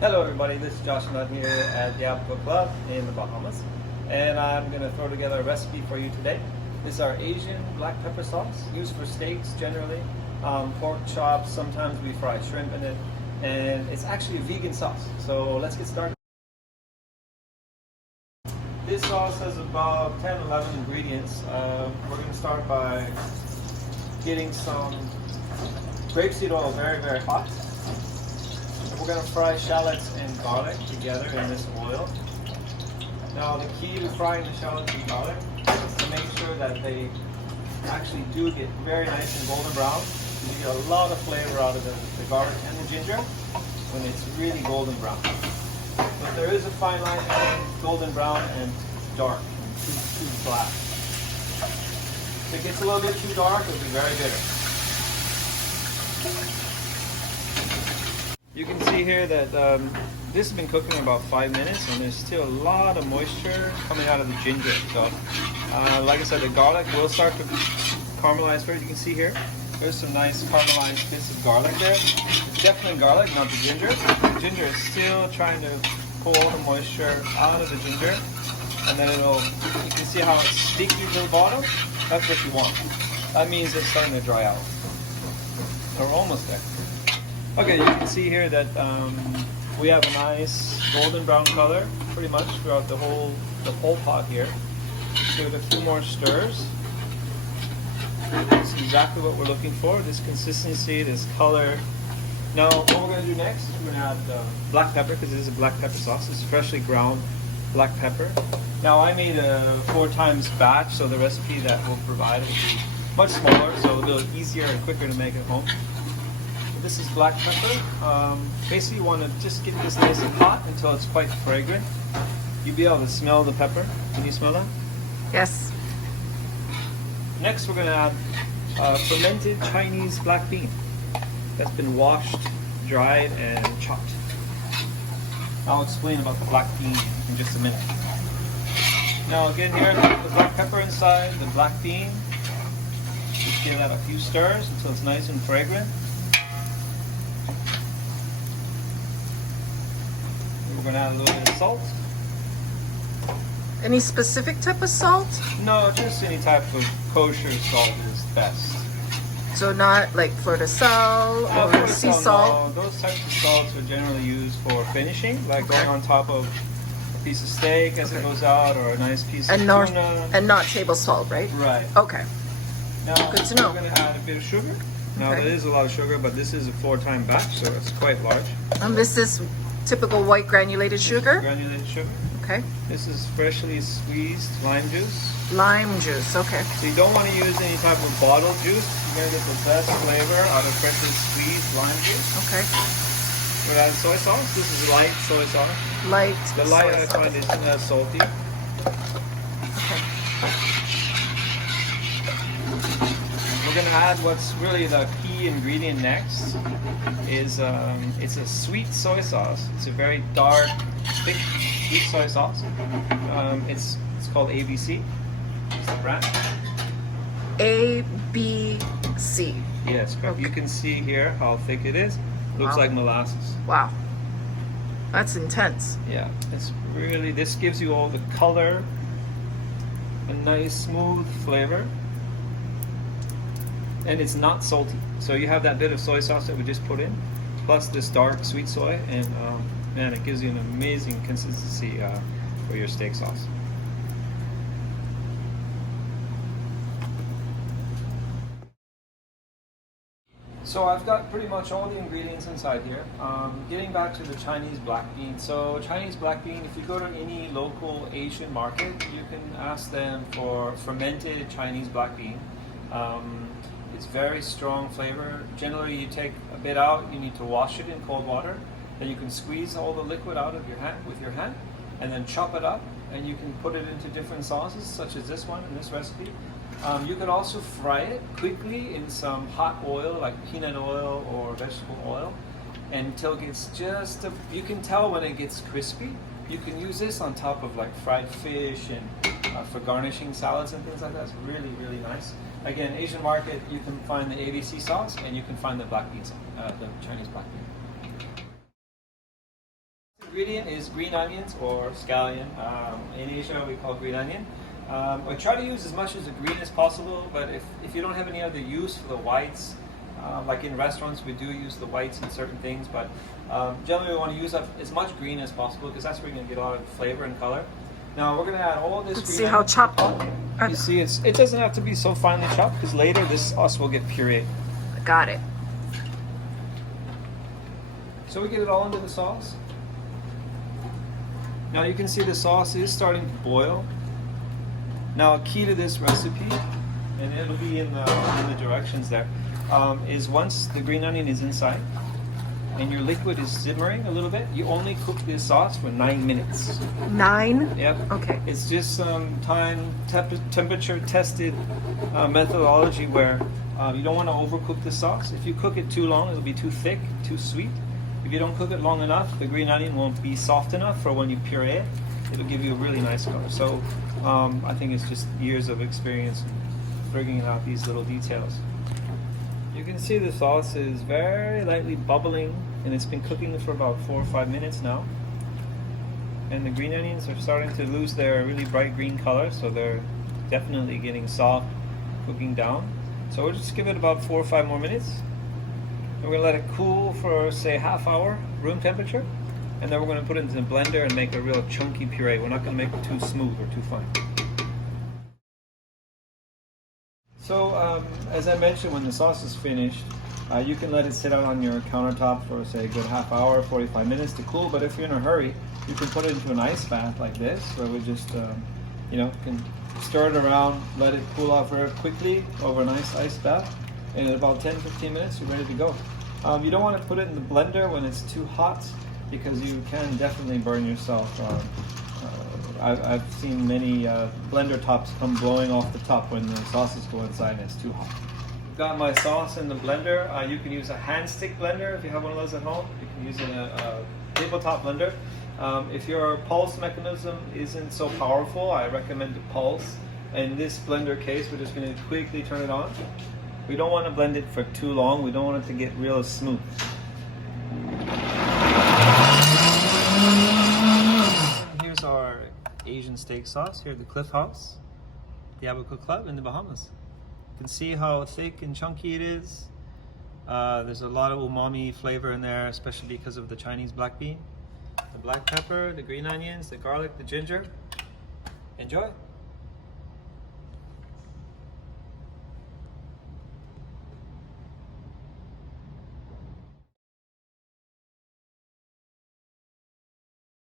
Hello everybody, this is Josh Nudd here at the Apple Club in the Bahamas, and I'm going to throw together a recipe for you today. This is our Asian black pepper sauce, used for steaks generally, pork chops, sometimes we fry shrimp in it, and it's actually a vegan sauce. So let's get started. This sauce has about 10-11 ingredients. We're going to start by getting some grapeseed oil very hot. We're going to fry shallots and garlic together in this oil. Now the key to frying the shallots and garlic is to make sure that they actually do get very nice and golden brown. You get a lot of flavor out of the garlic and the ginger when it's really golden brown. But there is a fine line between golden brown and dark, and too black. If it gets a little bit too dark, it'll be very bitter. You can see here that this has been cooking about 5 minutes, and there's still a lot of moisture coming out of the ginger. So, like I said, the garlic will start to caramelize first. You can see here, there's some nice caramelized bits of garlic there. It's definitely garlic, not the ginger. The ginger is still trying to pull all the moisture out of the ginger, and then you can see how it's sticky to the bottom. That's what you want. That means it's starting to dry out. We're almost there. Okay, you can see here that we have a nice golden brown color pretty much throughout the whole pot here. Give it a few more stirs. That's exactly what we're looking for, this consistency, this color. Now what we're going to do next is we're going to add black pepper, because this is a black pepper sauce. It's freshly ground black pepper. Now I made a 4 times batch, so the recipe that we'll provide will be much smaller, so a little easier and quicker to make at home. This is black pepper. Basically you want to just get this nice and hot until it's quite fragrant. You'll be able to smell the pepper. Can you smell that? Yes. Next we're going to add fermented Chinese black bean that's been washed, dried, and chopped. I'll explain about the black bean in just a minute. Now again here, the black pepper inside, the black bean. Just give that a few stirs until it's nice and fragrant. We're going to add a little bit of salt. Any specific type of salt? No, just any type of kosher salt is best. So not like for the sal or sea salt? No, those types of salts are generally used for finishing, like going on top of a piece of steak as it goes out, or a nice piece of tuna. And not table salt, right? Right. Okay. Now, good to know. We're going to add a bit of sugar. Now, there is a lot of sugar, but this is a 4-time batch, so it's quite large. And this is typical white granulated sugar? Granulated sugar. Okay. This is freshly squeezed lime juice. Lime juice, okay. So you don't want to use any type of bottled juice. You're going to get the best flavor out of freshly squeezed lime juice. Okay. We're going to add soy sauce. This is light soy sauce. Light The light I find isn't as salty. Okay. We're going to add what's really the key ingredient next. Is it's a sweet soy sauce. It's a very dark, thick, sweet soy sauce. It's called ABC. It's the brand. ABC. Yes, correct. Okay. You can see here how thick it is. Looks like molasses. Wow. That's intense. Yeah, it's really, this gives you all the color, a nice smooth flavor, and it's not salty. So you have that bit of soy sauce that we just put in, plus this dark sweet soy, and man, it gives you an amazing consistency for your steak sauce. So I've got pretty much all the ingredients inside here. Getting back to the Chinese black bean. So Chinese black bean, if you go to any local Asian market, you can ask them for fermented Chinese black bean. It's very strong flavor. Generally you take a bit out, you need to wash it in cold water. Then you can squeeze all the liquid out of your hand with your hand, and then chop it up, and you can put it into different sauces, such as this one in this recipe. You can also fry it quickly in some hot oil, like peanut oil or vegetable oil, until it gets you can tell when it gets crispy. You can use this on top of like fried fish and for garnishing salads and things like that. It's really, really nice. Again, Asian market, you can find the ABC sauce, and you can find the black bean sauce, the Chinese black bean. ingredient is green onions or scallion. In Asia, we call green onion. I try to use as much as the green as possible, but if you don't have any other use for the whites, like in restaurants, we do use the whites in certain things, but generally we want to use up as much green as possible because that's where you're going to get a lot of flavor and color. Now we're going to add all this Let's green see how onion. chopped. You see, it doesn't have to be so finely chopped because later this sauce will get pureed. Got it. So we get it all into the sauce. Now you can see the sauce is starting to boil. Now a key to this recipe, and it'll be in the directions there, is once the green onion is inside and your liquid is simmering a little bit, you only cook this sauce for 9 minutes. 9? Yep. Okay. It's just some temperature tested methodology where you don't want to overcook the sauce. If you cook it too long, it'll be too thick, too sweet. If you don't cook it long enough, the green onion won't be soft enough for when you puree it. It'll give you a really nice color. So I think it's just years of experience in figuring out these little details. You can see the sauce is very lightly bubbling, and it's been cooking for about 4 or 5 minutes now. And the green onions are starting to lose their really bright green color, so they're definitely getting soft, cooking down. So we'll just give it about 4 or 5 more minutes. And we're going to let it cool for, say, half hour, room temperature. And then we're going to put it into the blender and make a real chunky puree. We're not going to make it too smooth or too fine. So, as I mentioned, when the sauce is finished, you can let it sit out on your countertop for, say, a good half hour, 45 minutes to cool. But if you're in a hurry, you can put it into an ice bath like this, where we just, can stir it around, let it cool off very quickly over a nice ice bath. And in about 10-15 minutes, you're ready to go. You don't want to put it in the blender when it's too hot, because you can definitely burn yourself. I've seen many blender tops come blowing off the top when the sauces go inside and it's too hot. Got my sauce in the blender. You can use a hand stick blender if you have one of those at home. You can use a tabletop blender. If your pulse mechanism isn't so powerful, I recommend the pulse. In this blender case, we're just going to quickly turn it on. We don't want to blend it for too long. We don't want it to get real smooth. Here's our Asian steak sauce here at the Cliff House, the Abaco Club in the Bahamas. You can see how thick and chunky it is. There's a lot of umami flavor in there, especially because of the Chinese black bean, the black pepper, the green onions, the garlic, the ginger. Enjoy.